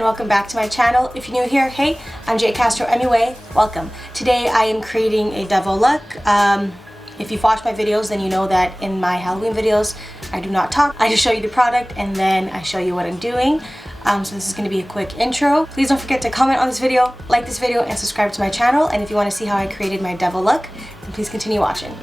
and welcome back to my channel. If you're new here, hey, I'm Jay Castro MUA. Welcome. Today I am creating a devil look. If you've watched my videos, then you know that in my Halloween videos I do not talk. I just show you the product and then I show you what I'm doing. So this is going to be a quick intro. Please don't forget to comment on this video, like this video, and subscribe to my channel. And if you want to see how I created my devil look, then please continue watching.